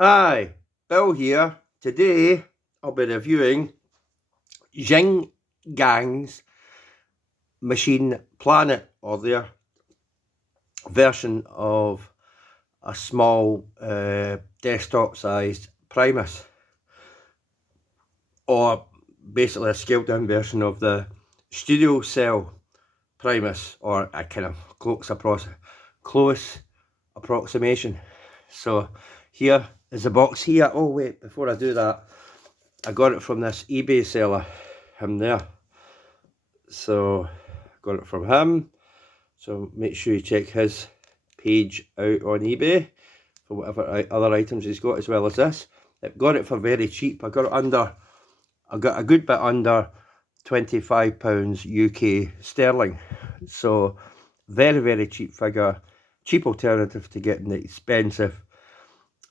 Hi, Bill here. Today I'll be reviewing Xinggang's Machine Planet, or their version of a small desktop-sized Primus, or basically a scaled-down version of the studio cell Primus, or a kind of close approximation. So here is the box here. Oh wait, before I do that, I got it from this eBay seller, him there. So got it from him. So make sure you check his page out on eBay for whatever other items he's got, as well as this. I got it for very cheap. I got a good bit under £25 UK sterling. So very, very cheap figure. Cheap alternative to getting the expensive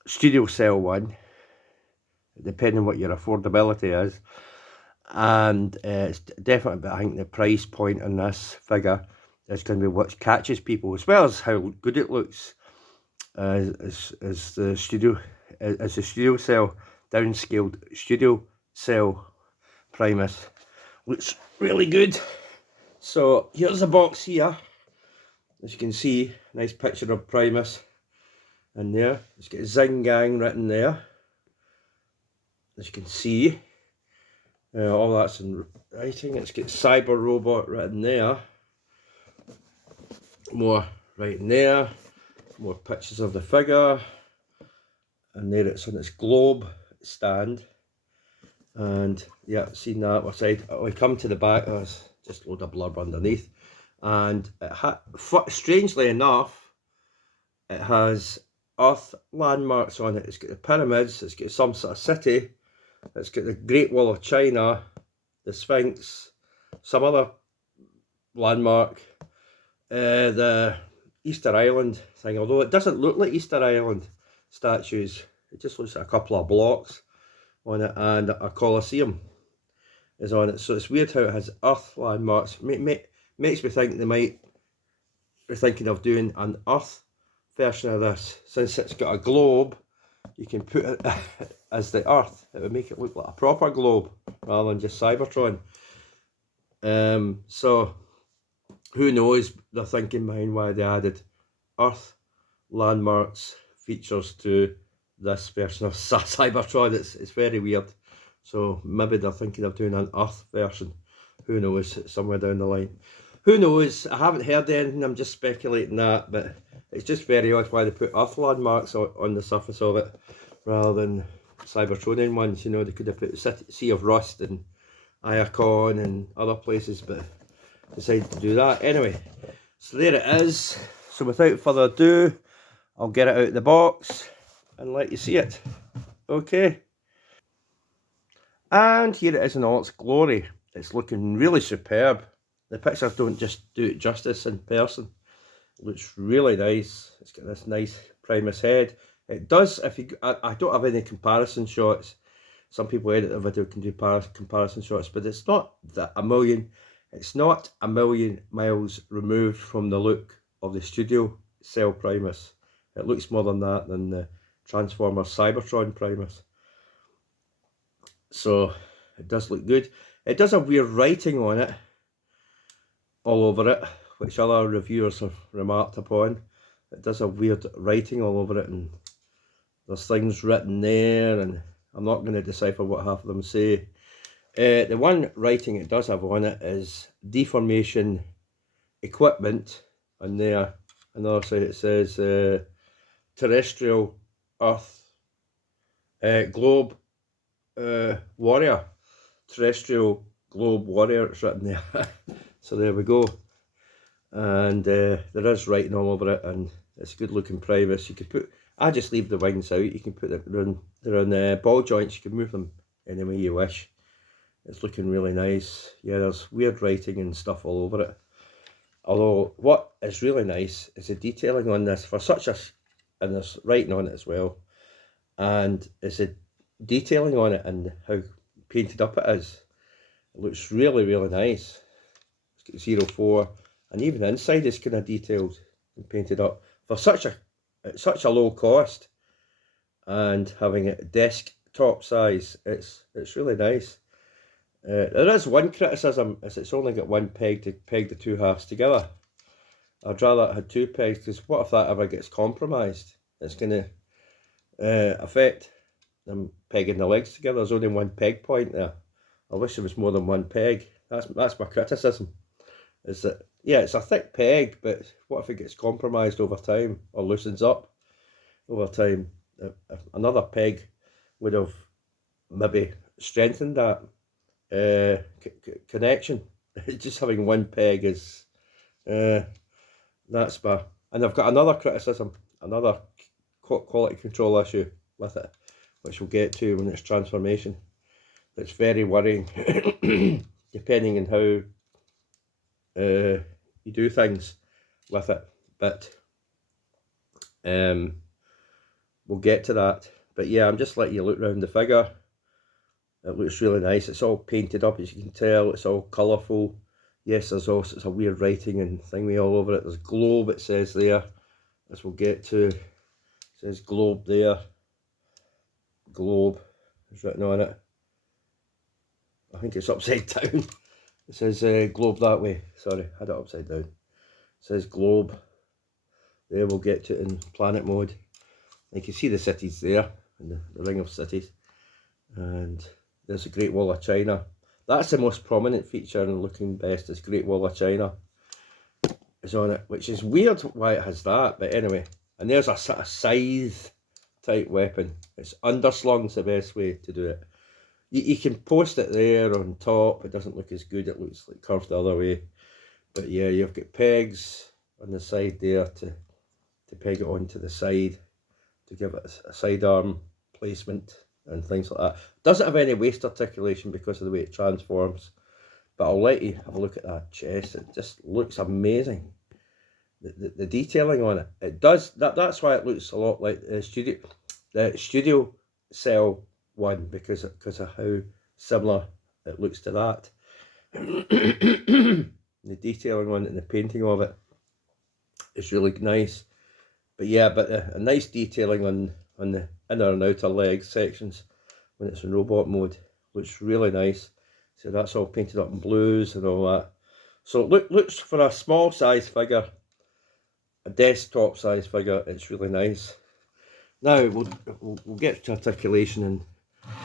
studio cell one, depending what your affordability is. And it's definitely, I think the price point on this figure is going to be what catches people, as well as how good it looks as the studio cell, downscaled studio cell Primus. Looks really good. So here's the box here. As you can see, nice picture of Primus in there. It's got Xinggang written there, as you can see. All that's in writing. It's got Cyber Robot written there. More writing there. More pictures of the figure. And there it's on its globe stand. And yeah, seen that side. We come to the back, there's just a load of blurb underneath. And strangely enough, it has Earth landmarks on it. It's got the pyramids, it's got some sort of city, it's got the Great Wall of China, the Sphinx, some other landmark, the Easter Island thing, although it doesn't look like Easter Island statues. It just looks like a couple of blocks on it, and a Colosseum is on it. So it's weird how it has Earth landmarks. Makes me think they might be thinking of doing an Earth version of this. Since it's got a globe, you can put it as the Earth. It would make it look like a proper globe rather than just Cybertron. So who knows the thinking behind why they added Earth landmarks features to this version of Cybertron. It's very weird. So maybe they're thinking of doing an Earth version. Who knows, somewhere down the line. Who knows, I haven't heard anything, I'm just speculating that, but it's just very odd why they put Earth landmarks on the surface of it rather than Cybertronian ones. You know, they could have put Sea of Rust and Iacon and other places, but decided to do that. Anyway, so there it is. So without further ado, I'll get it out of the box and let you see it. Okay. And here it is in all its glory. It's looking really superb. The pictures don't just do it justice in person. It looks really nice. It's got this nice Primus head. It does, if you, I don't have any comparison shots. Some people edit the video can do comparison shots, but it's not a million miles removed from the look of the studio cell Primus. It looks more than that, than the Transformer Cybertron Primus. So it does look good. It does have weird writing on it, all over it, which other reviewers have remarked upon. It does have weird writing all over it, and there's things written there, and I'm not going to decipher what half of them say. The one writing it does have on it is deformation equipment, and there, another side it says terrestrial Earth globe warrior, terrestrial globe warrior, it's written there. So there we go. And there is writing all over it, and it's a good looking Primus. You could put, I just leave the wings out, you can put them, they're on ball joints, you can move them any way you wish. It's looking really nice. Yeah, there's weird writing and stuff all over it. Although what is really nice is the detailing on this, for such a, and there's writing on it as well, and it's a detailing on it and how painted up it is. It looks really, really nice. It's got 04, and even the inside is kind of detailed and painted up for such a low cost. and having it desktop size, it's really nice. There is one criticism, is it's only got one peg to peg the two halves together. I'd rather it had two pegs, because what if that ever gets compromised? It's going to affect them pegging the legs together. There's only one peg point there. I wish there was more than one peg. That's my criticism. Is that, yeah, it's a thick peg, but what if it gets compromised over time or loosens up over time? If another peg would have maybe strengthened that connection. Just having one peg is that's my. And I've got another criticism, another quality control issue with it, which we'll get to when it's transformation. It's very worrying, depending on how you do things with it. But we'll get to that. But yeah, I'm just letting you look around the figure. It looks really nice. It's all painted up, as you can tell. It's all colourful. Yes, there's all sorts of weird writing and thingy all over it. There's globe, it says there, as we'll get to. It says globe there. Globe is written on it. I think it's upside down. It says globe that way. Sorry, I had it upside down. It says globe. There, we'll get to it in planet mode. You can see the cities there, and the ring of cities. And there's the Great Wall of China. That's the most prominent feature and looking best, is Great Wall of China is on it, which is weird why it has that, but anyway. And there's a sort of scythe type weapon. It's underslung's the best way to do it. You can post it there on top. It doesn't look as good. It looks like curved the other way. But yeah, you've got pegs on the side there to peg it onto the side, to give it a sidearm placement and things like that. It doesn't have any waist articulation because of the way it transforms. But I'll let you have a look at that chest. It just looks amazing. The detailing on it. It does. That's why it looks a lot like the studio cell one, because of how similar it looks to that. The detailing on it and the painting of it is really nice. But yeah, a nice detailing on the inner and outer leg sections when it's in robot mode. Looks really nice. So that's all painted up in blues and all that. So looks for a small size figure, a desktop size figure, it's really nice. Now we'll get to articulation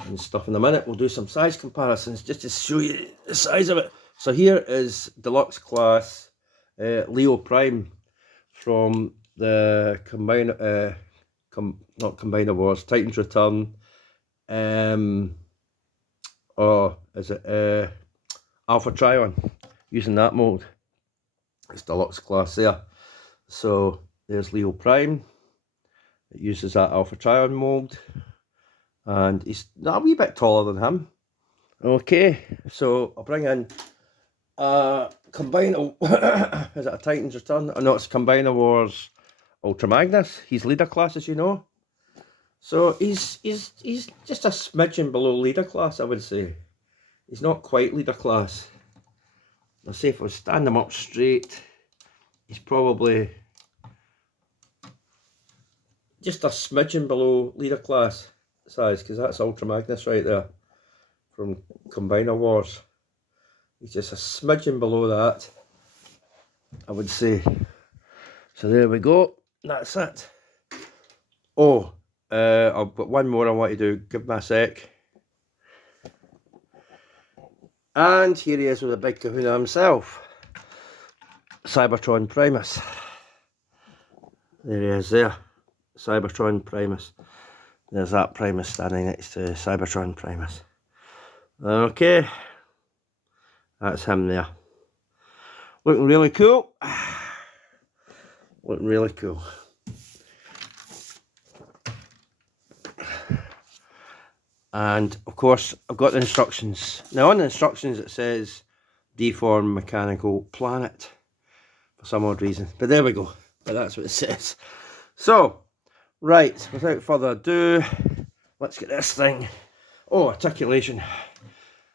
and stuff in a minute. We'll do some size comparisons just to show you the size of it. So here is deluxe class Leo Prime from the not Combiner Wars, Titan's Return. Or is it Alpha Trion? Using that mold. It's deluxe class there. So there's Leo Prime. It uses that Alpha Trion mold, and he's a wee bit taller than him. Okay, so I'll bring in Combiner. Is it a Titan's Return? Oh no, it's Combiner Wars Ultra Magnus. He's leader class, as you know. So he's just a smidgen below leader class, I would say. He's not quite leader class. I'll say if I stand him up straight, he's probably just a smidgen below leader class size, because that's Ultra Magnus right there from Combiner Wars. He's just a smidgen below that, I would say. So there we go. That's it. Oh, I've got one more I want to do. Give me a sec. And here he is with a big kahuna himself. Cybertron Primus. There he is there. Cybertron Primus. There's that Primus standing next to Cybertron Primus. Okay. That's him there. Looking really cool. Looking really cool. And of course, I've got the instructions. Now on the instructions it says Deform Mechanical Planet for some odd reason. But there we go. But that's what it says. So, right, without further ado, let's get this thing. Oh, articulation.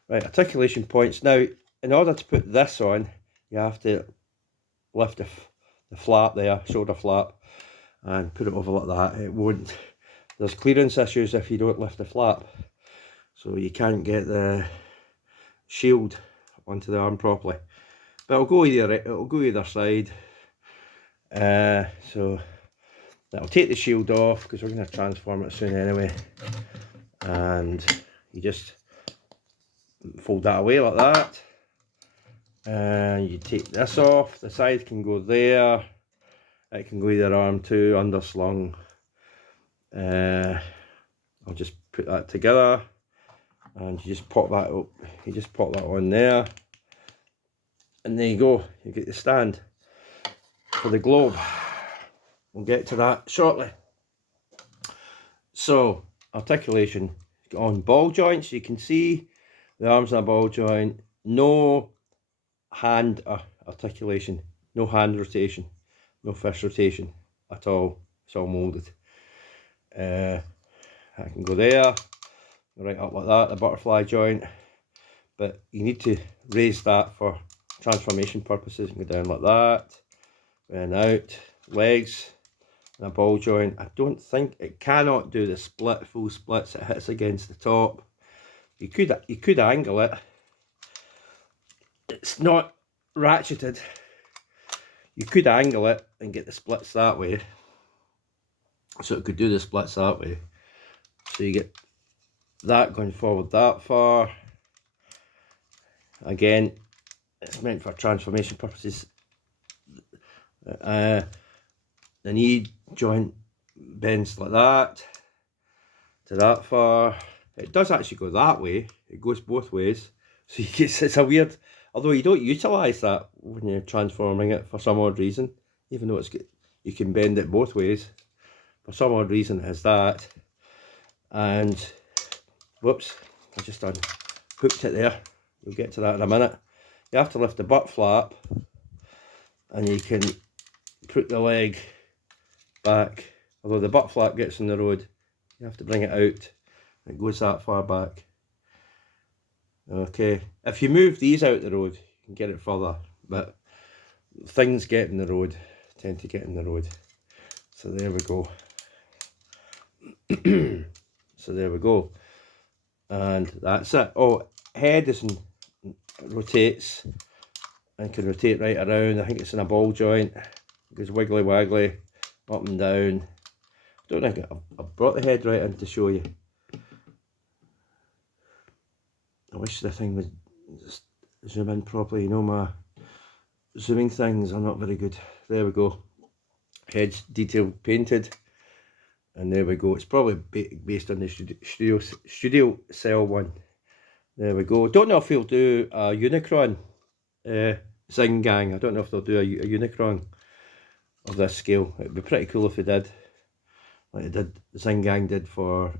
Right, articulation points. Now, in order to put this on, you have to lift the flap there, shoulder flap, and put it over like that. It won't there's clearance issues if you don't lift the flap, so you can't get the shield onto the arm properly. But it'll go either side. So that'll take the shield off because we're going to transform it soon anyway. And you just fold that away like that. And you take this off. The side can go there. It can go either arm too, underslung. I'll just put that together, and you just pop that up. You just pop that on there, and there you go. You get the stand for the globe. We'll get to that shortly. So, articulation on ball joints. You can see the arms on a ball joint. No hand articulation, no hand rotation, no fist rotation at all. It's all moulded. I can go there, right up like that, the butterfly joint, but you need to raise that for transformation purposes. You can go down like that, and out, legs, and a ball joint. I don't think it cannot do the split, full splits. It hits against the top. You could angle it. It's not ratcheted. You could angle it and get the splits that way. So it could do the splits that way. So you get that going forward that far. Again, it's meant for transformation purposes. The knee joint bends like that to that far. It does actually go that way. It goes both ways. So you get, it's a weird, although you don't utilise that when you're transforming it for some odd reason, even though it's good, you can bend it both ways. For some odd reason it has that. And whoops, I just unhooked it there. We'll get to that in a minute. You have to lift the butt flap, and you can put the leg back. Although the butt flap gets on the road, you have to bring it out. It goes that far back. Okay, if you move these out the road, you can get it further, but things get in the road, tend to get in the road. So there we go. So there we go, and that's it. Oh, head rotates and can rotate right around. I think it's in a ball joint. It goes wiggly waggly up and down. I don't think I've brought the head right in to show you. I wish the thing would just zoom in properly. You know, my zooming things are not very good. There we go. Head's detailed painted. And there we go. It's probably based on the studio cell one. There we go. Don't know if he'll do a Unicron Xinggang. I don't know if they'll do a Unicron of this scale. It'd be pretty cool if they did, like they did. Xinggang did for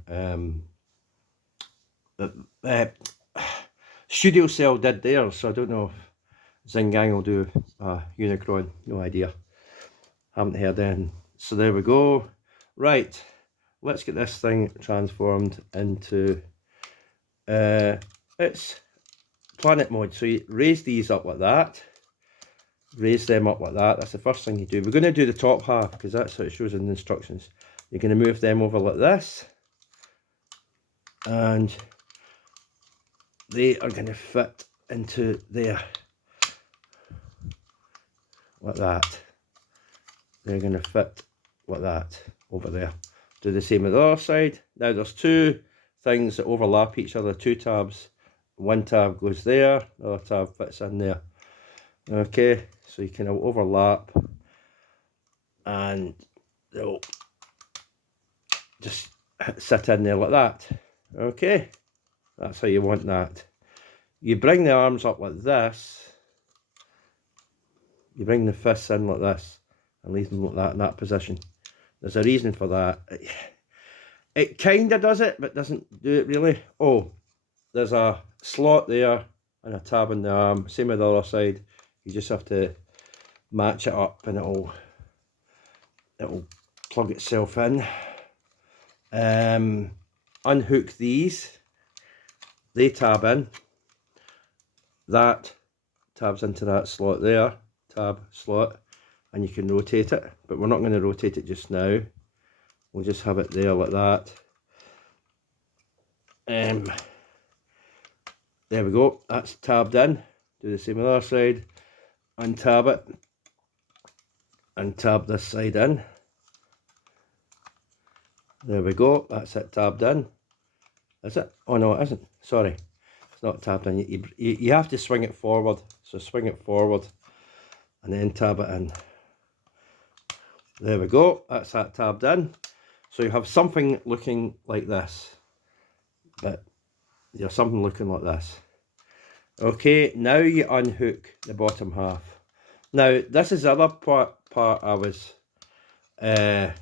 Studio Cell did theirs. So I don't know if Xinggang will do a Unicron. No idea. Haven't heard anything. So there we go. Right, let's get this thing transformed into its planet mode. So you raise these up like that, raise them up like that. That's the first thing you do. We're going to do the top half because that's how it shows in the instructions. You're going to move them over like this, and they are going to fit into there like that. They're going to fit like that over there. Do the same with the other side. Now there's two things that overlap each other, two tabs. One tab goes there, the other tab fits in there. Okay, so you can overlap, and they'll just sit in there like that. Okay, that's how you want that. You bring the arms up like this. You bring the fists in like this and leave them like that in that position. There's a reason for that. It kind of does it, but doesn't do it really. Oh, there's a slot there and a tab in the arm. Same with the other side. You just have to match it up, and it'll plug itself in. Unhook these. They tab in. That tabs into that slot there. Tab slot. And you can rotate it, but we're not going to rotate it just now. We'll just have it there like that. There we go, that's tabbed in. Do the same on the other side, untab it, and tab this side in. There we go, that's it tabbed in. Is it? Oh no, it isn't, sorry. It's not tabbed in. You have to swing it forward, so swing it forward and then tab it in. There we go, that's that tabbed in. So you have something looking like this, but you have something looking like this. Okay, now you unhook the bottom half. Now this is the other part I was, I'll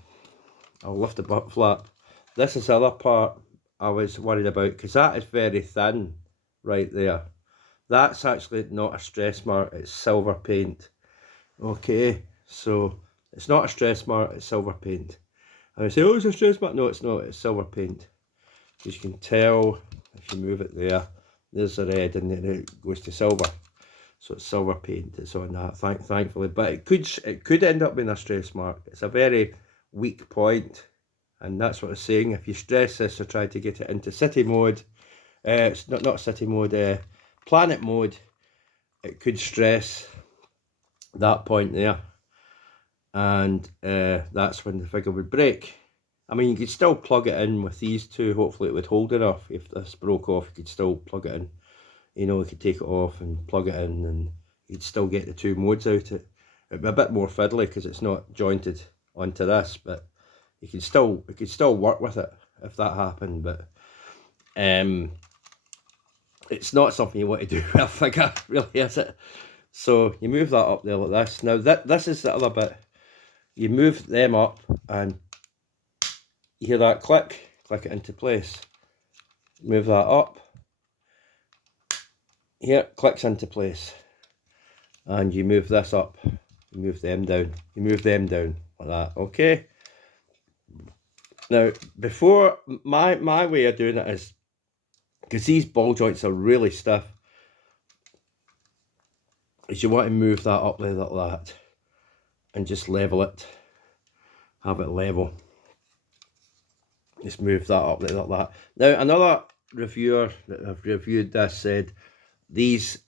lift the butt flap. This is the other part I was worried about, because that is very thin right there. That's actually not a stress mark, it's silver paint. Okay, so it's not a stress mark, it's silver paint. And I say, oh, it's a stress mark. No, it's not, it's silver paint. As you can tell, if you move it there, there's the red and then it goes to silver. So it's silver paint, it's on that, thankfully. But it could end up being a stress mark. It's a very weak point, and that's what I'm saying. If you stress this or try to get it into city mode, it's not city mode, planet mode, it could stress that point there, and that's when the figure would break. I mean, you could still plug it in with these two. Hopefully it would hold enough. If this broke off, you could still plug it in. You know, you could take it off and plug it in, and you'd still get the two modes out. It'd be a bit more fiddly because it's not jointed onto this, but you could still work with it if that happened. But it's not something you want to do with a figure, really, is it? So you move that up there like this. Now this is the other bit. You move them up and you hear that click it into place. Move that up. Here, clicks into place. And you move this up. You move them down. You move them down like that. Okay. Now, before my way of doing it is, because these ball joints are really stiff, is you want to move that up there like that and just level it. Have it level. Just move that up there like that. Now, another reviewer that have reviewed this said these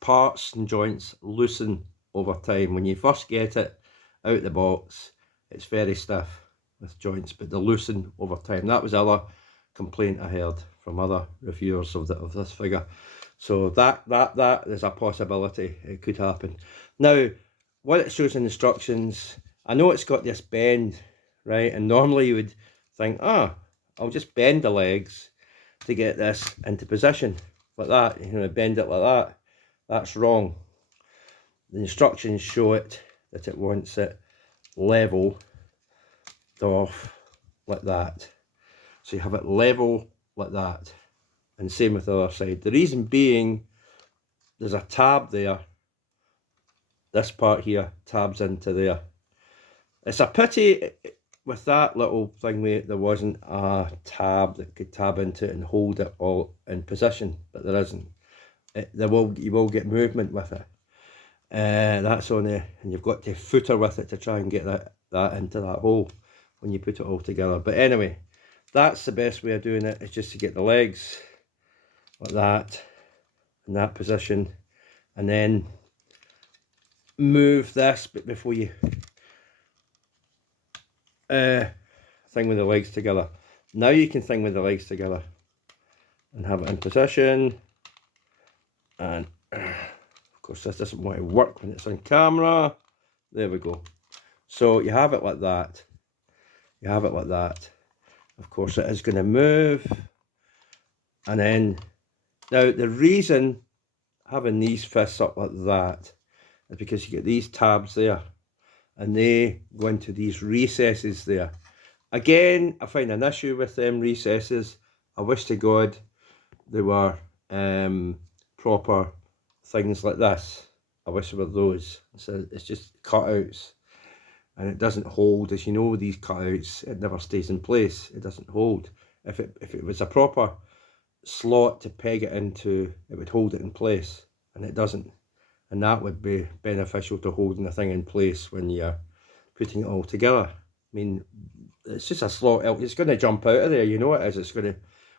parts and joints loosen over time. When you first get it out the box, it's very stiff with joints, but they loosen over time. That was the other complaint I heard from other reviewers of this figure. So that is a possibility. It could happen. Now, what it shows in instructions, I know it's got this bend, right? And normally you would think, I'll just bend the legs to get this into position like that. You know, bend it like that. That's wrong. The instructions show it that it wants it level off like that. So you have it level like that, and same with the other side. The reason being, there's a tab there. This part here tabs into there. It's a pity with that little thing there wasn't a tab that could tab into it and hold it all in position, but there isn't. You will get movement with it. That's on there, and you've got to footer with it to try and get that into that hole when you put it all together. But anyway, that's the best way of doing it, is just to get the legs like that, in that position, and then move this bit before you thing with the legs together. Now you can thing with the legs together and have it in position. And of course this doesn't want to work when it's on camera. There we go. So you have it like that. You have it like that. Of course it is going to move. And then, now the reason having these fists up like that is because you get these tabs there, and they go into these recesses there. Again, I find an issue with them recesses. I wish to God they were proper things like this. I wish there were those. So it's just cutouts, and it doesn't hold. As you know, these cutouts, it never stays in place. It doesn't hold. If it was a proper slot to peg it into, it would hold it in place, and it doesn't. And that would be beneficial to holding the thing in place when you're putting it all together. I mean, it's just a slot. It's going to jump out of there, you know it is. It's going to,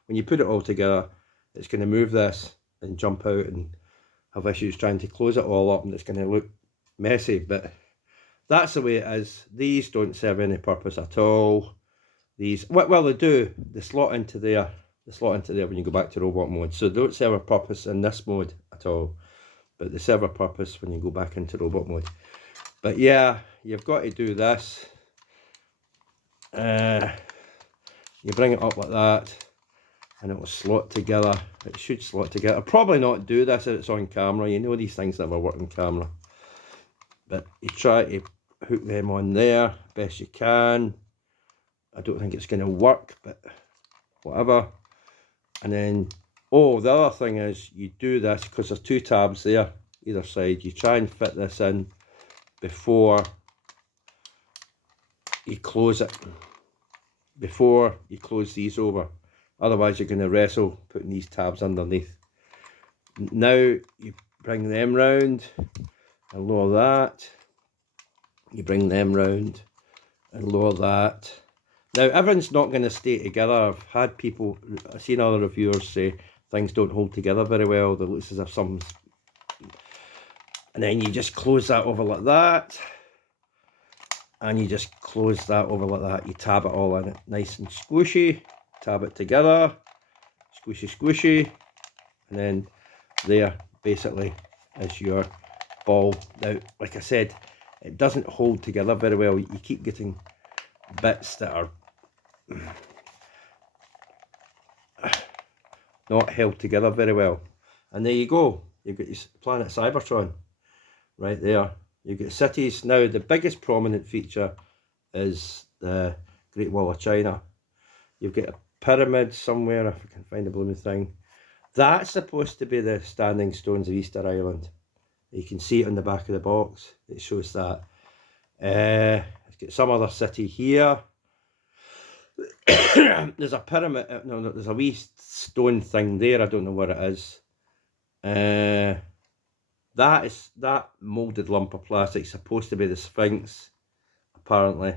when you put it all together, it's going to move this and jump out and have issues trying to close it all up, and it's going to look messy, but that's the way it is. These don't serve any purpose at all. These, well, they do. They slot into there. They slot into there when you go back to robot mode. So they don't serve a purpose in this mode at all, but they serve a purpose when you go back into robot mode. But yeah, you've got to do this. You bring it up like that, and it will slot together. It should slot together. I'll probably not do this if it's on camera. You know these things never work on camera. But you try to hook them on there best you can. I don't think it's going to work, but whatever. And then, oh, the other thing is you do this because there's 2 tabs there either side. You try and fit this in before you close it, before you close these over. Otherwise you're going to wrestle putting these tabs underneath. Now you bring them round and lower that. You bring them round and lower that. Now everything's not going to stay together. I've seen other reviewers say things don't hold together very well. It looks as if something's... And then you just close that over like that. And you just close that over like that. You tab it all in it, nice and squishy. Tab it together. Squishy, squishy. And then there basically is your ball. Now, like I said, it doesn't hold together very well. You keep getting bits that are not held together very well. And there you go. You've got your Planet Cybertron right there. You've got cities. Now, the biggest prominent feature is the Great Wall of China. You've got a pyramid somewhere, if I can find the blooming thing. That's supposed to be the standing stones of Easter Island. You can see it on the back of the box. It shows that. It's got some other city here. There's a pyramid. No, there's a wee stone thing there. I don't know what it is. That moulded lump of plastic is supposed to be the Sphinx. Apparently,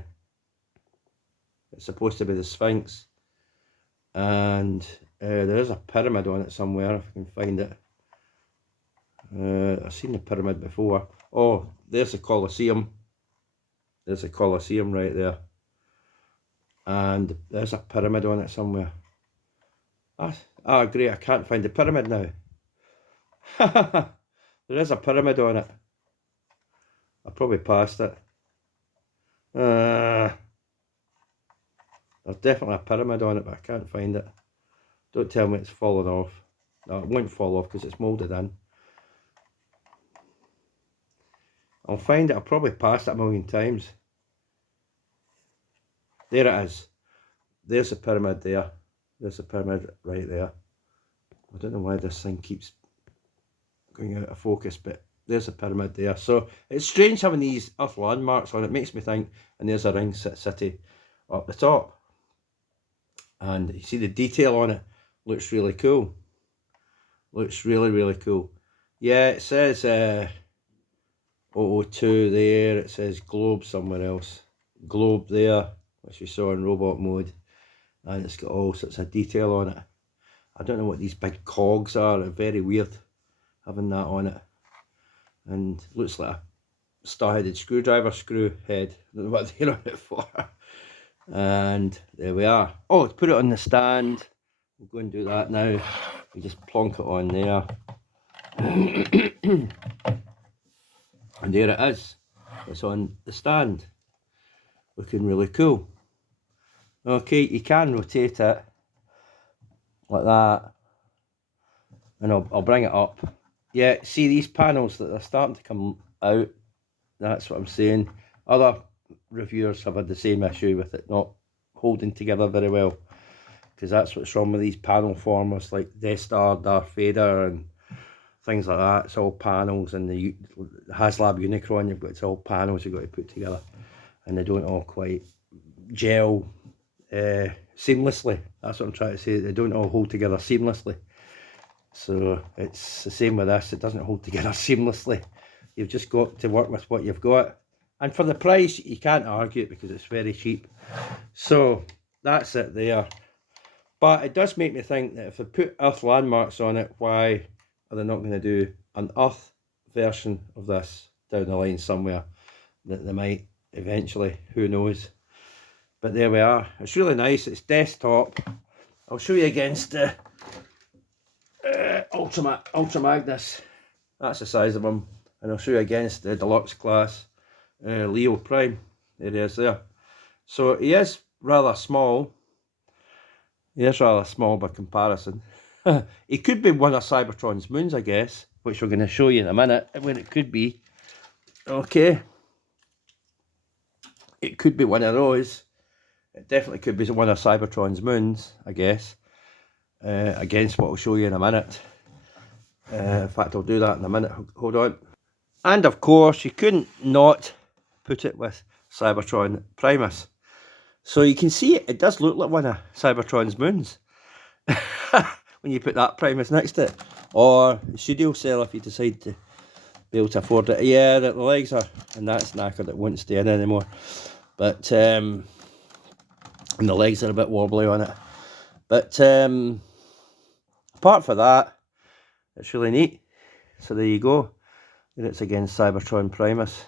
it's supposed to be the Sphinx. And there is a pyramid on it somewhere, if I can find it. I've seen the pyramid before. Oh, there's the Colosseum. There's the Colosseum right there. And there's a pyramid on it somewhere. Ah, great, I can't find the pyramid now. There is a pyramid on it. I probably passed it. There's definitely a pyramid on it, but I can't find it. Don't tell me it's fallen off. No, it won't fall off because it's moulded in. I'll find it. I'll probably passed it a million times. There it is. There's a pyramid there. There's a pyramid right there. I don't know why this thing keeps going out of focus, but there's a pyramid there. So it's strange having these Earth landmarks on it. Makes me think, and there's a ring city up the top. And you see the detail on it. Looks really cool. Looks really, really cool. Yeah, it says 002 there. It says globe somewhere else. Globe there, which we saw in robot mode. And it's got all sorts of detail on it. I don't know what these big cogs are. They're very weird having that on it. And looks like a star-headed screwdriver screw head. I don't know what they're on it for. And there we are. Oh, to put it on the stand. We'll go and do that now. We just plonk it on there. And there it is. It's on the stand. Looking really cool. Okay, you can rotate it like that. And I'll bring it up. Yeah, see these panels that are starting to come out. That's what I'm saying. Other reviewers have had the same issue with it not holding together very well. Because that's what's wrong with these panel formers like Death Star, Darth Vader and things like that. It's all panels, and the HasLab Unicron, you've got, it's all panels you've got to put together. And they don't all quite gel seamlessly. That's what I'm trying to say. They don't all hold together seamlessly. So it's the same with this. It doesn't hold together seamlessly. You've just got to work with what you've got. And for the price, you can't argue it because it's very cheap. So that's it there. But it does make me think that if they put Earth landmarks on it, why are they not going to do an Earth version of this down the line somewhere? That they might eventually, who knows. But there we are. It's really nice. It's desktop. I'll show you against the Ultra Magnus. That's the size of him. And I'll show you against the deluxe class Leo Prime. There he is there. So he is rather small. He is rather small by comparison. He could be one of Cybertron's moons, I guess, which we're going to show you in a minute when it could be. Okay. It could be one of those. It definitely could be one of Cybertron's moons, I guess. Against what I'll show you in a minute. In fact, I'll do that in a minute. Hold on. And of course, you couldn't not put it with Cybertron Primus. So you can see it does look like one of Cybertron's moons. When you put that Primus next to it. Or the studio cell if you decide to be able to afford it. Yeah, the legs are, and that's knackered, it won't stay in anymore. But, and the legs are a bit wobbly on it. But, apart from that, it's really neat. So there you go. And it's against Cybertron Primus.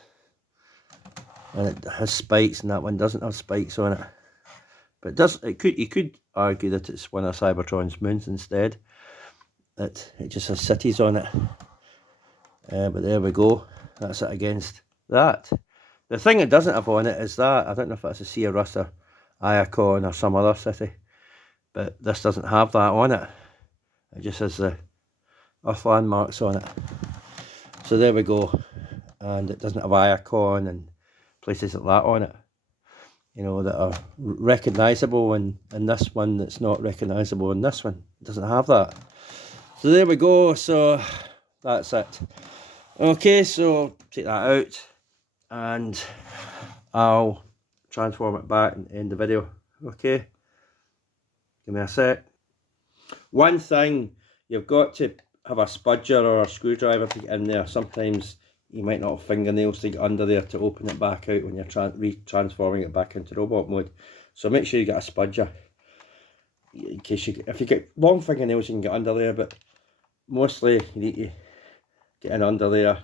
And it has spikes, and that one doesn't have spikes on it. But you could argue that it's one of Cybertron's moons instead. That it just has cities on it. But there we go. That's it against that. The thing it doesn't have on it is that, I don't know if that's a Sea Rus or Iacon or some other city. But this doesn't have that on it. It just has the Earth landmarks on it. So there we go. And it doesn't have Iacon and places like that on it. You know, that are recognisable, and this one that's not recognisable, and this one doesn't have that. So there we go. So that's it. Okay, so take that out and I'll transform it back and end the video. Okay, give me a sec. One thing, you've got to have a spudger or a screwdriver to get in there. Sometimes you might not have fingernails to get under there to open it back out when you're re-transforming it back into robot mode. So make sure you get a spudger. In case if you get long fingernails, you can get under there, but mostly you need to get in under there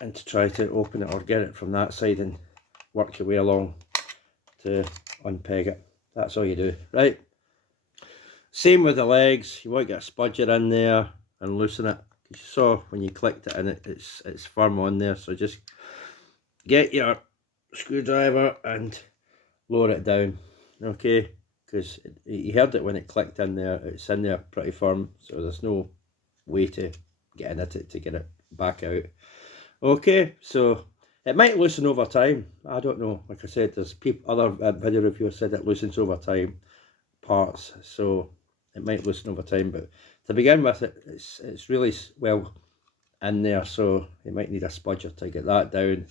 and to try to open it or get it from that side and work your way along to unpeg it. That's all you do, right? Same with the legs. You want to get a spudger in there and loosen it. You saw when you clicked it in, it's firm on there, so just get your screwdriver and lower it down, okay? Because you heard it when it clicked in there, it's in there pretty firm, so there's no way to get in it to get it back out. Okay, so it might loosen over time, I don't know. Like I said, there's other video reviewers said it loosens over time, parts, so it might loosen over time, but to begin with, it's really well in there, so you might need a spudger to get that down,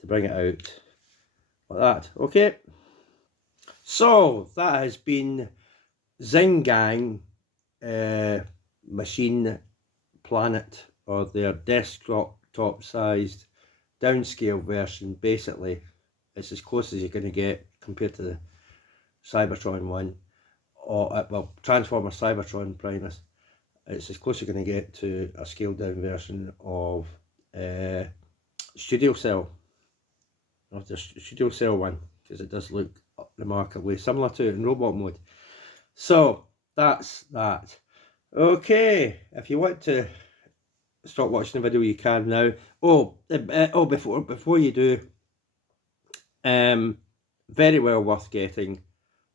to bring it out, like that, okay? So, that has been Xinggang Machine Planet, or their desktop sized downscale version. Basically, it's as close as you're going to get compared to the Cybertron one, or well, Transformer Cybertron Primus. It's as close as you're going to get to a scaled down version of Studio Cell, of the Studio Cell one, because it does look remarkably similar to it in robot mode. So that's that. Okay, if you want to stop watching the video, you can now. Before you do, very well worth getting.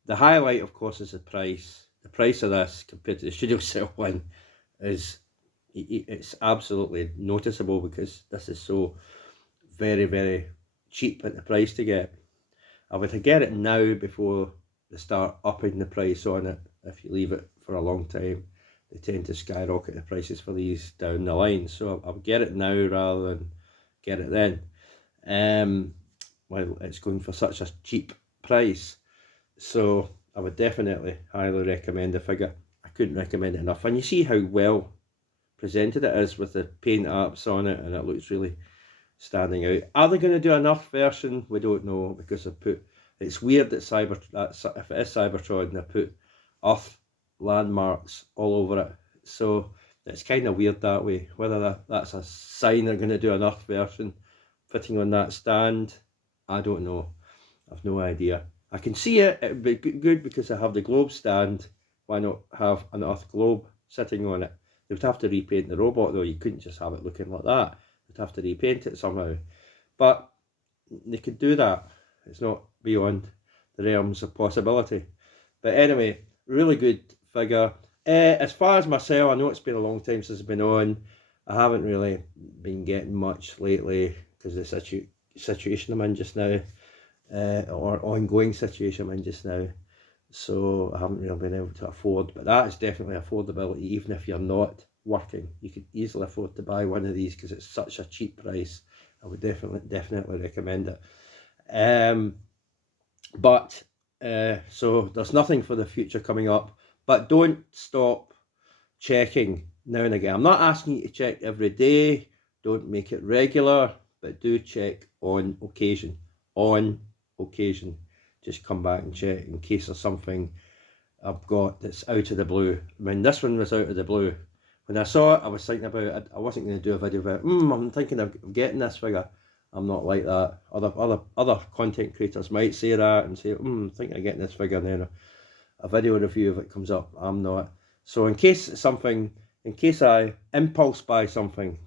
The highlight, of course, is the price. The price of this compared to the Studio Cell one is, it's absolutely noticeable, because this is so very, very cheap at the price to get. I would get it now before they start upping the price on it. If you leave it for a long time, they tend to skyrocket the prices for these down the line. So I'll get it now rather than get it then. Well, it's going for such a cheap price. So I would definitely highly recommend the figure. I couldn't recommend it enough. And you see how well presented it is with the paint apps on it, and it looks really standing out. Are they going to do an Earth version? We don't know, because they put, it's weird that if it is Cybertron, they put Earth landmarks all over it. So it's kind of weird that way. Whether that's a sign they're going to do an Earth version fitting on that stand, I don't know. I've no idea. I can see it. It would be good because I have the globe stand. Why not have an Earth globe sitting on it? They would have to repaint the robot though. You couldn't just have it looking like that. They'd have to repaint it somehow. But they could do that. It's not beyond the realms of possibility. But anyway, really good figure. As far as myself, I know it's been a long time since I've been on. I haven't really been getting much lately because of the situation I'm in just now, or ongoing situation I'm in just now. So I haven't really been able to afford, but that is definitely affordability. Even if you're not working, you could easily afford to buy one of these because it's such a cheap price. I would definitely recommend it. So there's nothing for the future coming up, but don't stop checking now and again. I'm not asking you to check every day. Don't make it regular, but do check on occasion. On occasion. Just come back and check in case there's something I've got that's out of the blue. I mean, this one was out of the blue. When I saw it, I was thinking about it. I wasn't going to do a video about it. I'm thinking of getting this figure. I'm not like that. Other content creators might say that and say, I'm thinking of getting this figure, and then a video review of it comes up. I'm not. So in case I impulse buy something,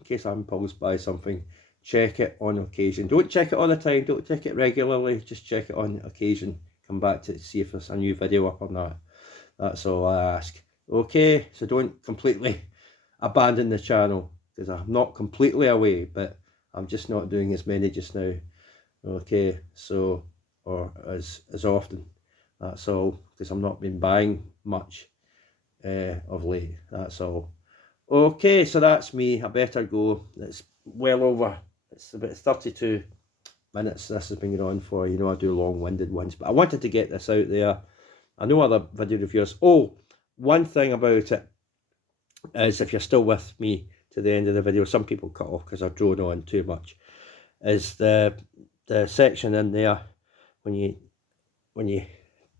check it on occasion. Don't check it all the time. Don't check it regularly. Just check it on occasion. Come back to see if there's a new video up on that. That's all I ask. Okay, so don't completely abandon the channel, because I'm not completely away, but I'm just not doing as many just now. Okay, so, or as often. That's all, because I'm not been buying much of late. That's all. Okay, so that's me. I better go. It's well over. It's about 32 minutes this has been going on for. You know, I do long-winded ones, but I wanted to get this out there. I know other video reviewers. Oh, one thing about it is, if you're still with me to the end of the video, some people cut off because I drone on too much, is the section in there when you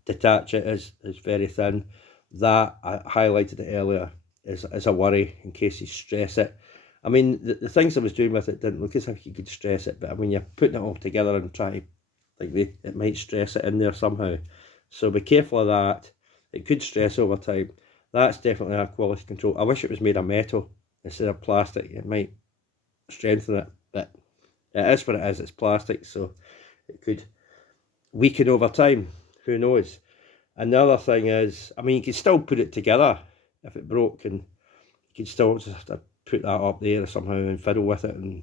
detach it is very thin. That, I highlighted it earlier, is a worry in case you stress it. I mean, the things I was doing with it didn't look as if you could stress it, but when you're putting it all together and try, it might stress it in there somehow. So be careful of that. It could stress over time. That's definitely a quality control. I wish it was made of metal instead of plastic. It might strengthen it, but it is what it is. It's plastic, so it could weaken over time. Who knows? Another thing is, I mean, you could still put it together if it broke, and you could still just have to put that up there somehow and fiddle with it and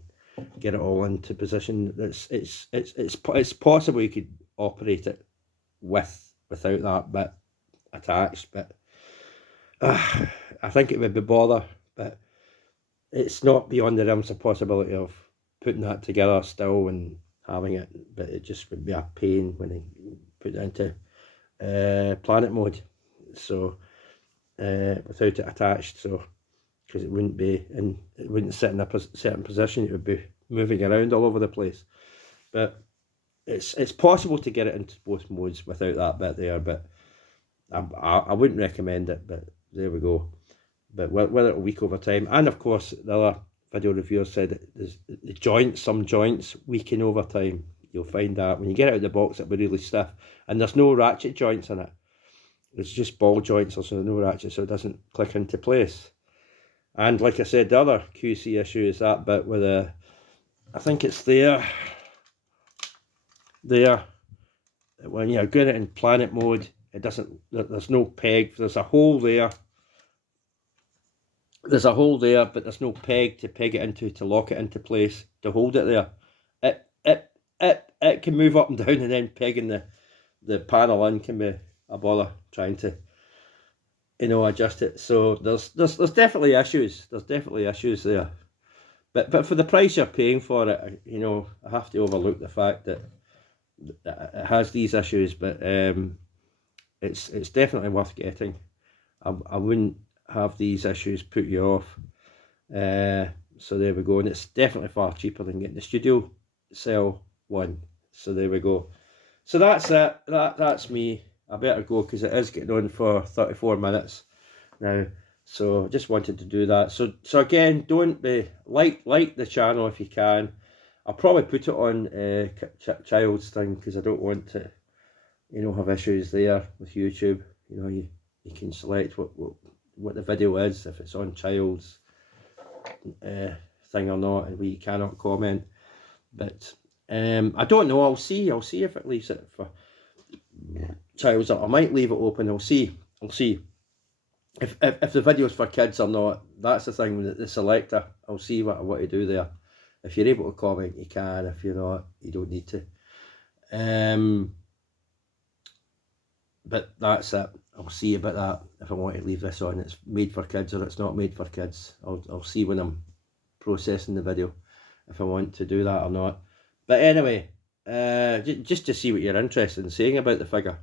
get it all into position. It's possible you could operate it without that bit attached, but I think it would be bother. But it's not beyond the realms of possibility of putting that together still and having it, but it just would be a pain when they put it into planet mode, so without it attached, so because it wouldn't sit in a certain position, it would be moving around all over the place. But it's possible to get it into both modes without that bit there, but I wouldn't recommend it, but there we go. But whether it'll weak over time, and of course the other video reviewer said that there's the joints, some joints weaken over time. You'll find that when you get it out of the box, it'll be really stiff, and there's no ratchet joints in it. It's just ball joints, so no ratchet, so it doesn't click into place. And like I said, the other QC issue is that bit with the, I think it's there, when you're getting it in planet mode, it doesn't, there's no peg, there's a hole there. There's a hole there, but there's no peg to peg it into, to lock it into place, to hold it there. It can move up and down, and then pegging the panel in can be a bother trying to, adjust it. So there's definitely issues. There's definitely issues there. But for the price you're paying for it, I have to overlook the fact that it has these issues. But it's definitely worth getting. I wouldn't have these issues put you off. So there we go, and it's definitely far cheaper than getting the studio cell one. So there we go. So that's it. That's me. I better go because it is getting on for 34 minutes now. So just wanted to do that. So again, don't be like the channel if you can. I'll probably put it on child's thing because I don't want to, you know, have issues there with YouTube. You know, you can select what the video is, if it's on child's thing or not, and we cannot comment. But I don't know. I'll see if it leaves it for child's. I might leave it open. I'll see if the video's for kids or not. That's the thing with the selector. I'll see what I want to do there. If you're able to comment, you can. If you're not, you don't need to. But that's it. I'll see about that. If I want to leave this on, it's made for kids or it's not made for kids. I'll see when I'm processing the video if I want to do that or not. But anyway, just to see what you're interested in saying about the figure,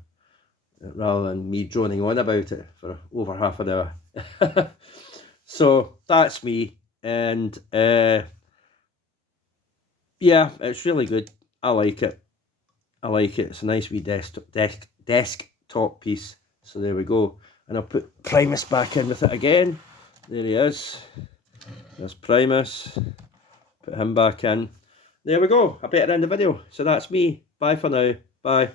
rather than me droning on about it for over half an hour. So that's me, and yeah, it's really good. I like it. It's a nice wee desktop piece. So there we go, and I'll put Primus back in with it again. There he is. There's Primus. Put him back in. There we go. I better end the video. So that's me. Bye for now. Bye.